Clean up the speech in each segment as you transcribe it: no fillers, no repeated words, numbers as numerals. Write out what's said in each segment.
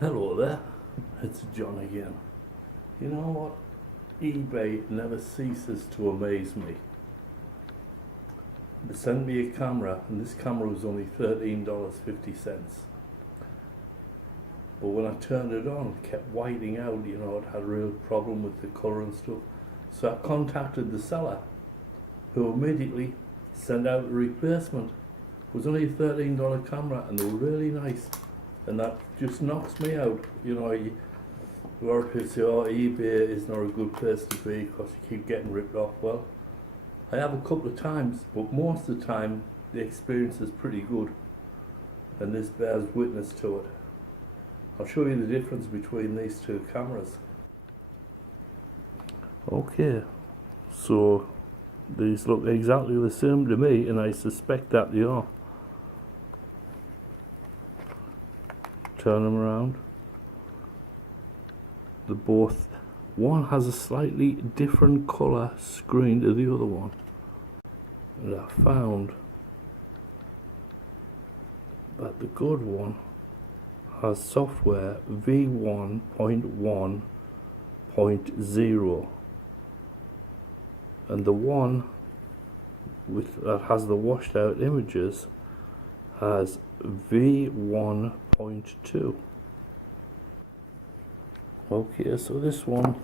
Hello there, it's John again. You know what? eBay never ceases to amaze me. They sent me a camera, and this camera was only $13.50. But when I turned it on, it kept whiting out, you know, it had a real problem with the colour and stuff. So I contacted the seller, who immediately sent out a replacement. It was only a $13 camera, and they were really nice. And that just knocks me out. You know, a lot of people say, oh, eBay is not a good place to be because you keep getting ripped off. Well, I have a couple of times, but most of the time the experience is pretty good, and this bears witness to it. I'll show you the difference between these two cameras. Okay, so these look exactly the same to me, and I suspect that they are. Turn them around. They're both, one has a slightly different colour screen to the other one. And I found that the good one has software v1.1.0, and the one that has the washed out images has v1.2. Okay, so this one,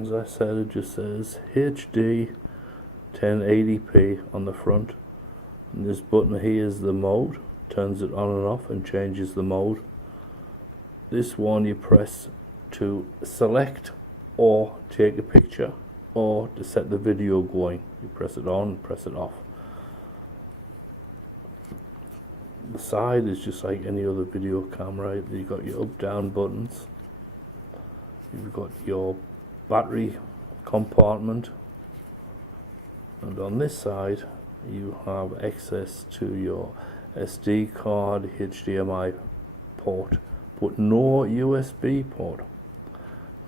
as I said, it just says HD 1080p on the front, and this button here is the mode, turns it on and off and changes the mode. This one you press to select or take a picture, or to set the video going. You press it on, press it off. The side is just like any other video camera. You've got your up down buttons, you've got your battery compartment, and on this side you have access to your SD card, HDMI port, but no USB port.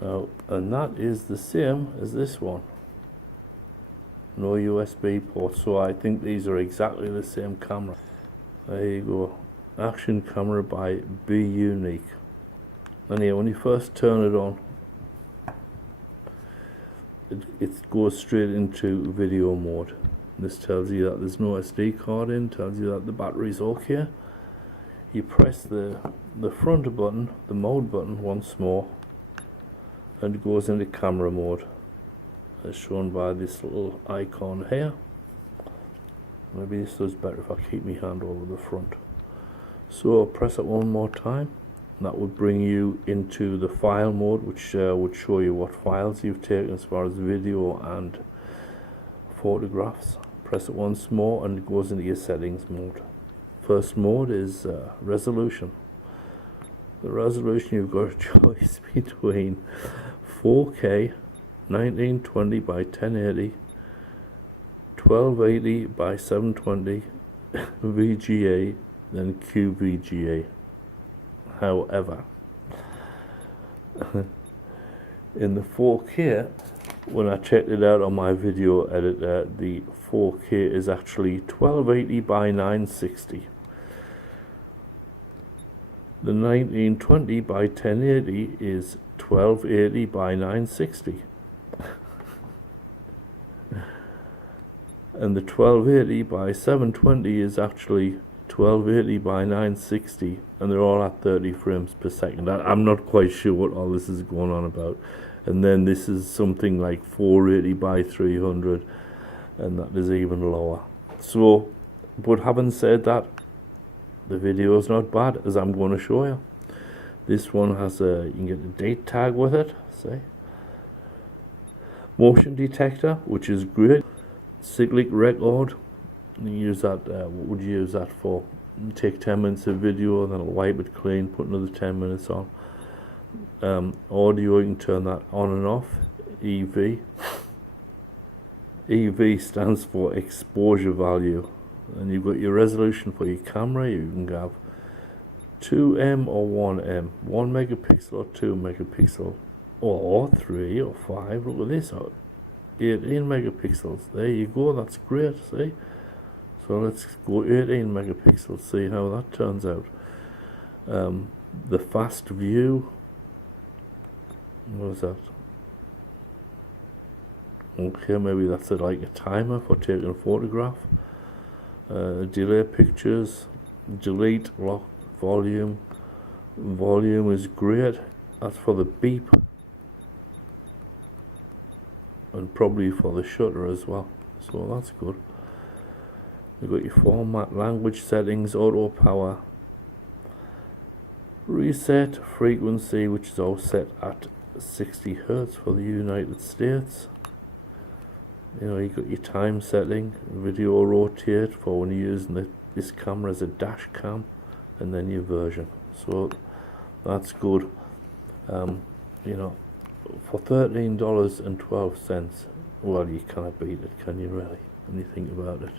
Now, and that is the same as this one, no USB port. So I think these are exactly the same camera. There you go, action camera by Be Unique. And here, when you first turn it on, it goes straight into video mode. This tells you that there's no SD card in, tells you that the battery's okay. You press the front button, the mode button, once more, and it goes into camera mode, as shown by this little icon here. Maybe this does better if I keep my hand over the front. So press it one more time, and that would bring you into the file mode, which would show you what files you've taken as far as video and photographs. Press it once more and it goes into your settings mode. First mode is resolution. The resolution, you've got a choice between 4K 1920 by 1080, 1280 by 720, VGA, then QVGA. However, in the 4K, when I checked it out on my video editor, the 4K is actually 1280 by 960. The 1920 by 1080 is 1280 by 960. And the 1280 by 720 is actually 1280 by 960, and they're all at 30 frames per second. I'm not quite sure what all this is going on about. And then this is something like 480 by 300, and that is even lower. So, but having said that, the video is not bad, as I'm going to show you. This one has you can get a date tag with it, say. Motion detector, which is great. Cyclic record, you use that, what would you use that for? You take 10 minutes of video, then it'll wipe it clean, put another 10 minutes on. Audio, you can turn that on and off. EV. EV stands for exposure value, and you've got your resolution for your camera. You can have 2M or 1M, 1 megapixel or 2 megapixel, or 3 or 5. Look at this, 18 megapixels. There you go, that's great, see? So let's go 18 megapixels, see how that turns out. the fast view. What is that? Okay, maybe that's like a timer for taking a photograph. Delay pictures, delete, lock, volume. Volume is great. That's for the beep. And probably for the shutter as well. So that's good. You've got your format, language settings, auto power. Reset frequency, which is all set at 60 Hz for the United States. You know, you got your time setting, video rotate for when you're using this camera as a dash cam, and then your version. So that's good. You know, for $13.12, well, you cannot beat it, can you really, when you think about it?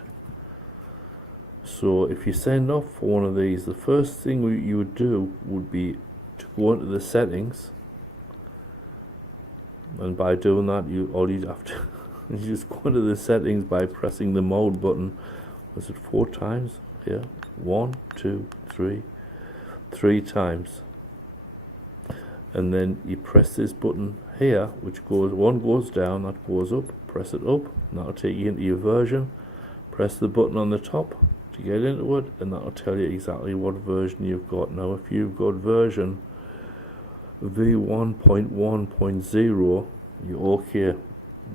So if you send off for one of these, the first thing you would do would be to go into the settings, and by doing that, all you'd have to you just go into the settings by pressing the mode button. Was it 4 times? Yeah, 1, 2, 3, 3 times, and then you press this button here, which one goes down, that goes up. Press it up, and that'll take you into your version. Press the button on the top to get into it, and that'll tell you exactly what version you've got. Now, if you've got version V1.1.0, you're okay,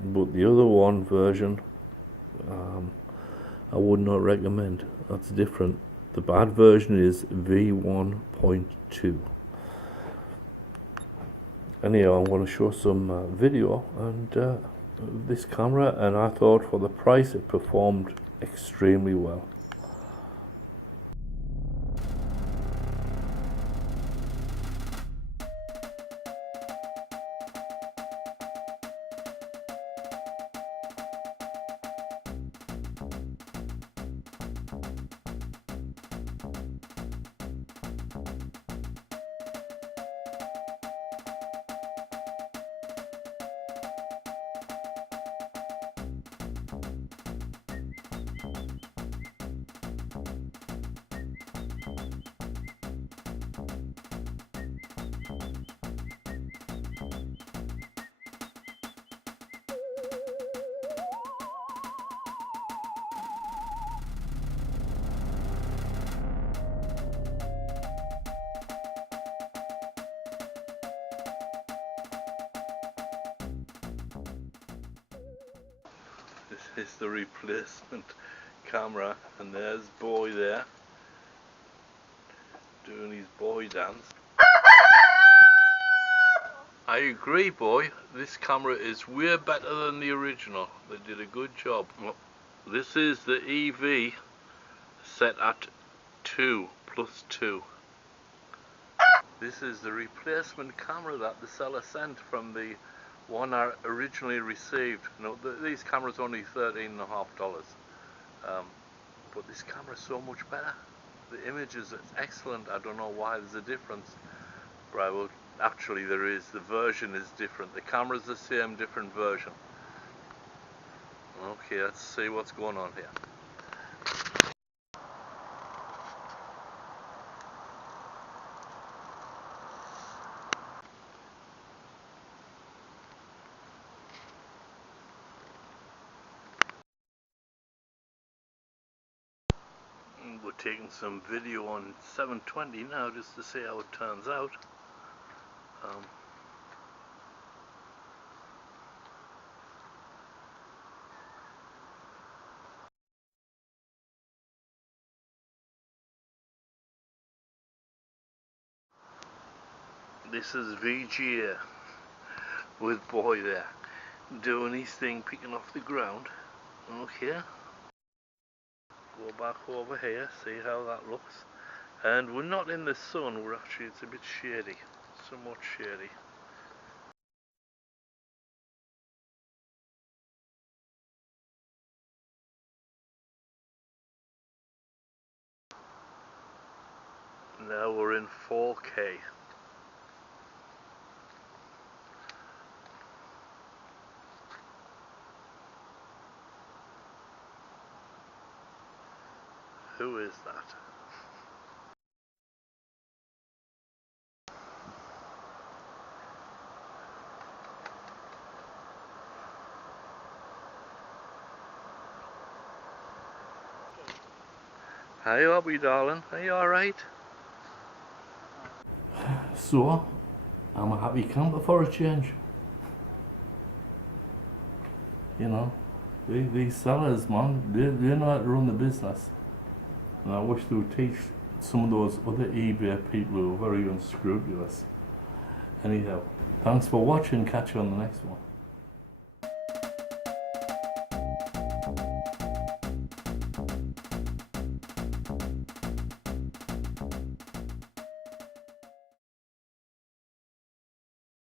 but the other one version, I would not recommend. That's different. The bad version is V1.2. Anyhow, I'm going to show some video and this camera, and I thought for the price it performed extremely well. This is the replacement camera, and there's Boy there doing his boy dance. I agree, Boy, this camera is way better than the original. They did a good job. Well, this is the EV set at 2+2. This is the replacement camera that the seller sent from the one I originally received. No, these cameras only $13.50, but this camera is so much better. The image is excellent. I don't know why there's a difference. Right, well, actually there is. The version is different. The camera's the same, different version. Okay, let's see what's going on here. We're taking some video on 720 now just to see how it turns out. This is VGA with Boy there doing his thing, picking off the ground. Okay, go back over here, see how that looks. And we're not in the sun, we're actually, it's a bit shady, somewhat shady. Now we're in 4K. Who is that? Are you happy, darling? Are you alright? So, I'm a happy camper for a change. You know, these sellers, man, they know how to run the business. And I wish they would teach some of those other eBay people who are very unscrupulous. Anyhow, thanks for watching. Catch you on the next one.